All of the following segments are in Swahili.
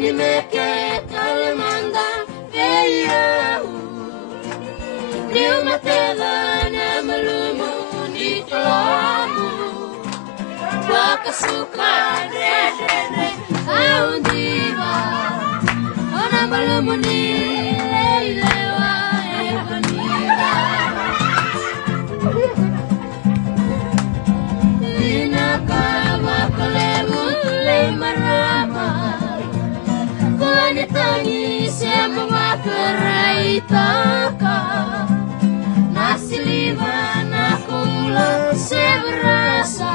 Mani meke kalamanda veia Rio matela na malumu ni tolamu Waka suka re aundiva Ona malumu ni leilewa evanira Lina kawa kolemu le marama Tangi sema wakerai taka Nasiliva na kula seberasa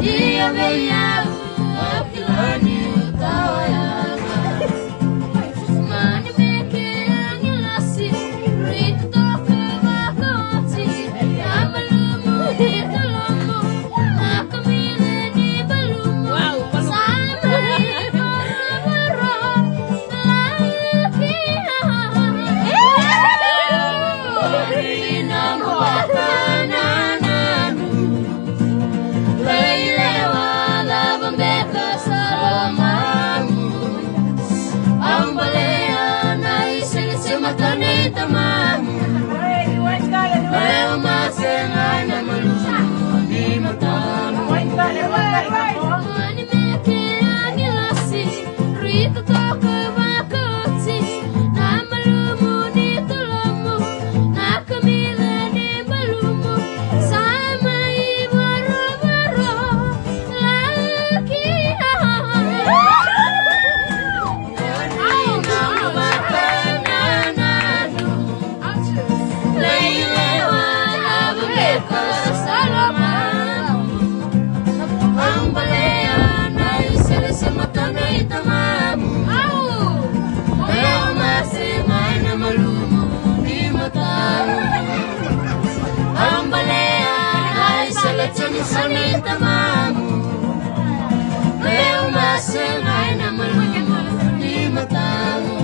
Dia beya apilani utawayanga Mani meke angilasi Rito toke wakoti Amalumu hitalomu Nakamile ni balumu Sanita mamu, leo masengai na malumu ni matamu.